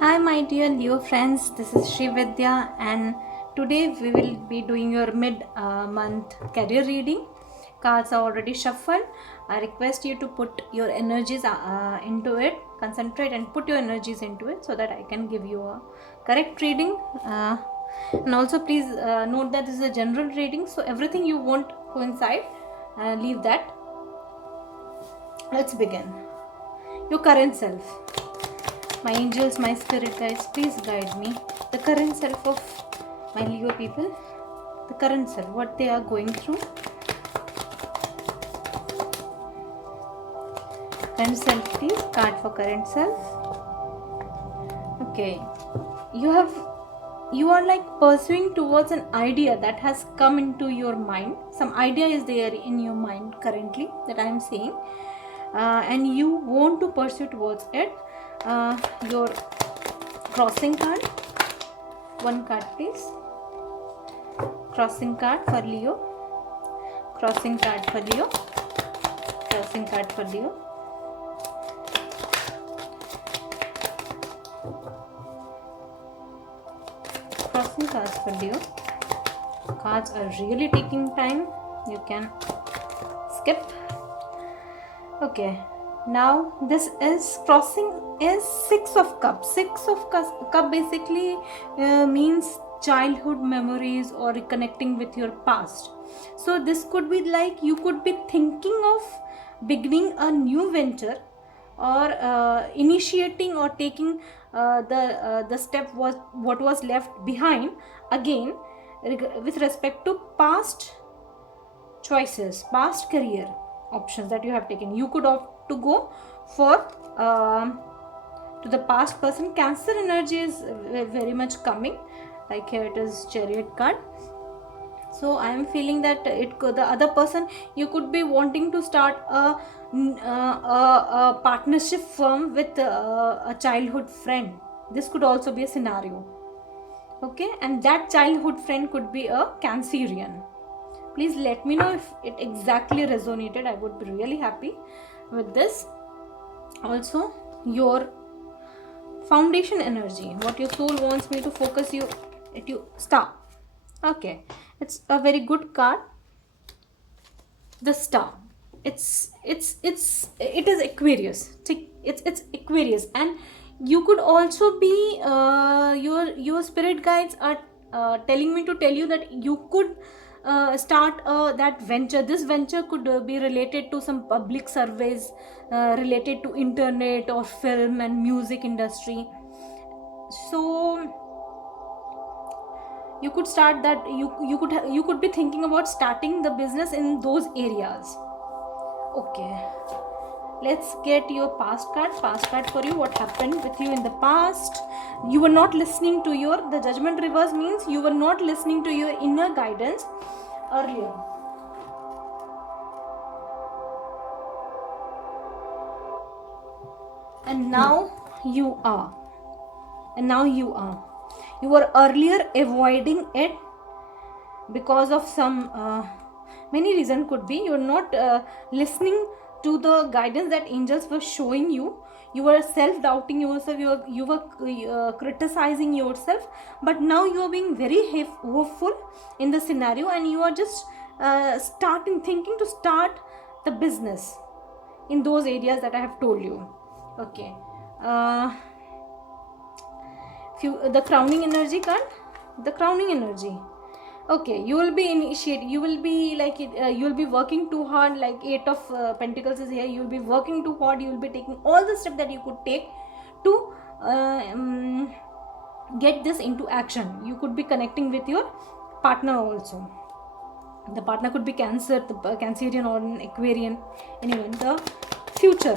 Hi, my dear Leo friends. This is Sri Vidya, and today we will be doing your mid-month career reading. Cards are already shuffled. I request you to put your energies into it, concentrate, and put your energies into it so that I can give you a correct reading. And also, please note that this is a general reading, so everything you won't coincide. Leave that. Let's begin. Your current self. My angels, my spirit guides, please guide me. The current self of my Leo people, the current self, what they are going through. Current self, please. Card for current self. Okay. You are like pursuing towards an idea that has come into your mind. Some idea is there in your mind currently that I am saying. And you want to pursue towards it. Your crossing card. One card, please. Crossing card for Leo. Crossing card for Leo. Crossing card for Leo. Crossing cards for Leo. Cards are really taking time. You can skip. Okay. Now this is crossing is Six of Cups. Six of Cup basically means childhood memories or reconnecting with your past. So this could be like you could be thinking of beginning a new venture or initiating or taking the step what was left behind again with respect to past choices, past career options that you have taken. You could opt to go for to the past person. Cancer energy is very much coming, like here it is Chariot card. So I am feeling that the other person, you could be wanting to start a partnership firm with a childhood friend. This could also be a scenario. Okay, and that childhood friend could be a Cancerian. Please let me know if it exactly resonated. I would be really happy with this. Also, your foundation energy, what your soul wants me to focus you at you star. Okay, it's a very good card. The star. It is Aquarius. It's Aquarius, and you could also be your spirit guides are telling me to tell you that you could start that venture. This venture could be related to some public service, related to internet or film and music industry. So you could start that. You could be thinking about starting the business in those areas. Okay, let's get your past card for you. What happened with you in the past? You were not listening to the Judgment reverse means you were not listening to your inner guidance earlier. And now you are. You were earlier avoiding it because of some many reasons. Could be you're not listening to the guidance that angels were showing you. You were self-doubting yourself. You were criticizing yourself. But now you are being very hopeful in the scenario, and you are just thinking to start the business in those areas that I have told you. Okay. The crowning energy card. The crowning energy. Okay, you will be you will be like you will be working too hard. Like Eight of Pentacles is here. You will be working too hard. You will be taking all the steps that you could take to get this into action. You could be connecting with your partner also. The partner could be Cancer, the Cancerian or an Aquarian. Anyway, the future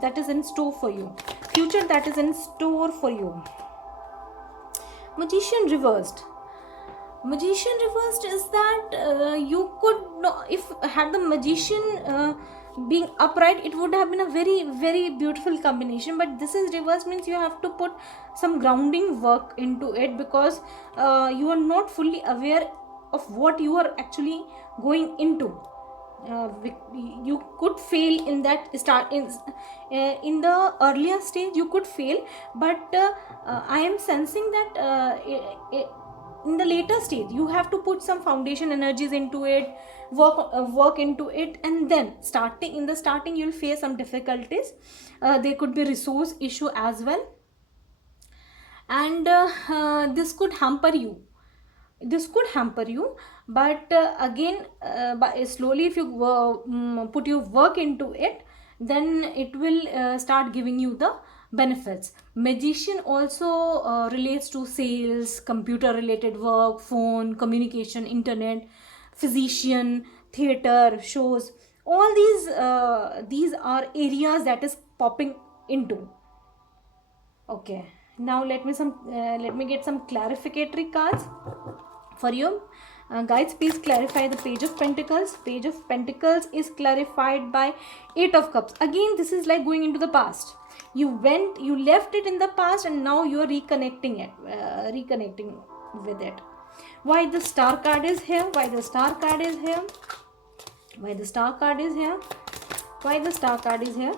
that is in store for you. Future that is in store for you. Magician reversed. Magician reversed is that you could not, if had the magician being upright, it would have been a very very beautiful combination, but this is reversed means you have to put some grounding work into it, because you are not fully aware of what you are actually going into. you could fail in that start in the earlier stage. You could fail, but I am sensing that in the later stage you have to put some foundation energies into it, work into it, and then in the starting you'll face some difficulties. There could be resource issue as well, and this could hamper you. But again, slowly, if you put your work into it, then it will start giving you the benefits. Magician also relates to sales, computer related work, phone communication, internet, physician, theater, shows. All these are areas that is popping into. Okay, now let me get some clarificatory cards for you. Guys, please clarify the Page of Pentacles. Page of Pentacles is clarified by Eight of Cups. Again, this is like going into the past. You left it in the past, and now you are reconnecting with it. Why the Star card is here? Why the Star card is here? Why the Star card is here? Why the Star card is here?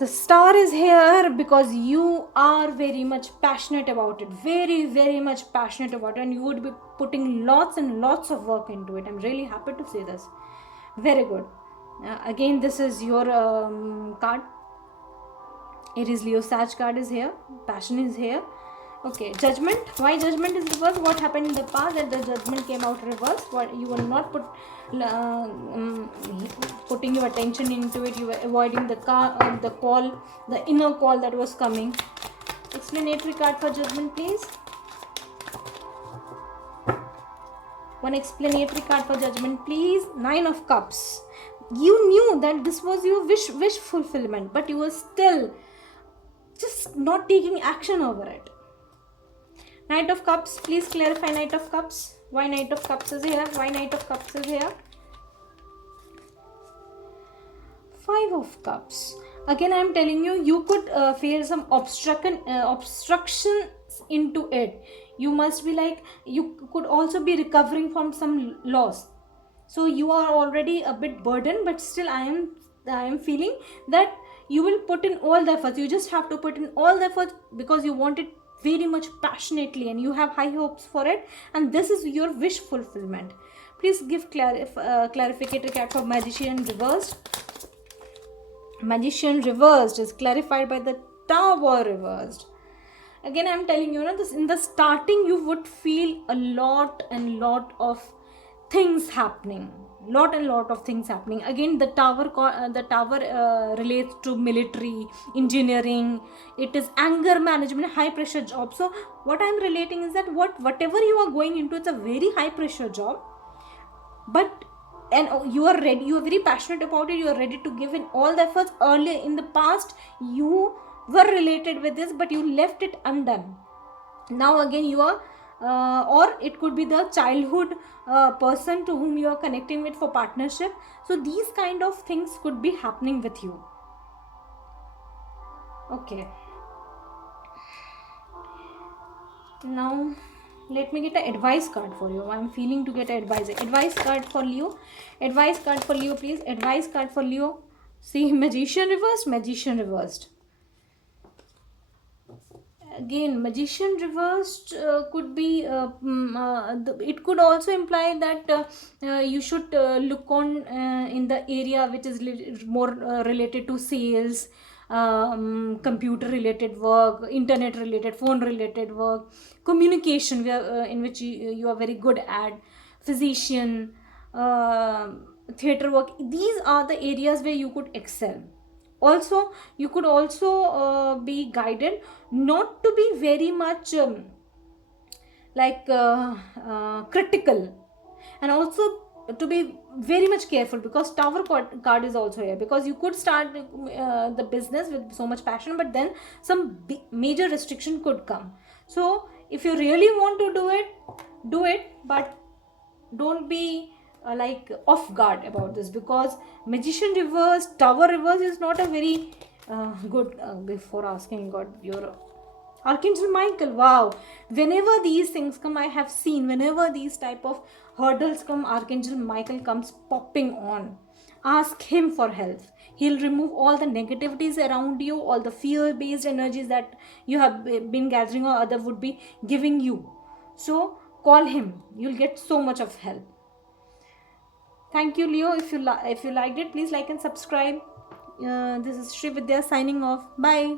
The Star is here because you are very much passionate about it, very much passionate about it, and you would be putting lots and lots of work into it. I'm really happy to say this. Very good. Again, this is your card. Aries Leo Sag card is here. Passion is here. Okay, Judgment. Why Judgment is reversed? What happened in the past that the Judgment came out reversed? What you were not putting your attention into it. You were avoiding the call, the inner call that was coming. Explanatory card for Judgment, please. One explanatory card for Judgment, please. Nine of Cups. You knew that this was your wish fulfillment, but you were still just not taking action over it. Knight of Cups, please clarify Knight of Cups. Why Knight of Cups is here? Why Knight of Cups is here? Five of Cups. Again, I am telling you, you could face some obstructions into it. You must be like, you could also be recovering from some loss. So you are already a bit burdened, but still I am feeling that you will put in all the efforts. You just have to put in all the efforts because you want it very much passionately and you have high hopes for it, and this is your wish fulfillment. Please give clarificatory card for Magician reversed. Magician reversed is clarified by the Tower reversed. Again, I am telling you, this in the starting you would feel a lot of things happening. Again, the tower relates to military, engineering. It is anger management, high pressure job. So what I am relating is that whatever you are going into, it's a very high pressure job, and you are ready, you are very passionate about it, you are ready to give in all the efforts. Earlier in the past you were related with this, but you left it undone. Now again you are or it could be the childhood person to whom you are connecting with for partnership. So these kind of things could be happening with you. Okay, now let me get an advice card for you. I'm feeling to get an advice card for Leo. Advice card for Leo, please. Advice card for Leo. See, Magician reversed. Again, Magician reversed could be it could also imply that you should look on in the area which is more related to sales, computer related work, internet related, phone related work, communication in which you are very good at, physician, theater work. These are the areas where you could excel. Also, you could also be guided not to be very much critical, and also to be very much careful, because Tower card is also here, because you could start the business with so much passion, but then some major restriction could come. So if you really want to do it, but don't be off guard about this, because Magician reverse, Tower reverse is not a very good before asking God your Archangel Michael, wow. Whenever these things come, I have seen, whenever these type of hurdles come, Archangel Michael comes popping on. Ask him for help. He'll remove all the negativities around you, all the fear based energies that you have been gathering or other would be giving you. So call him. You'll get so much of help. Thank you, Leo. If you liked it, please like and subscribe. This is Sri Vidya signing off. Bye.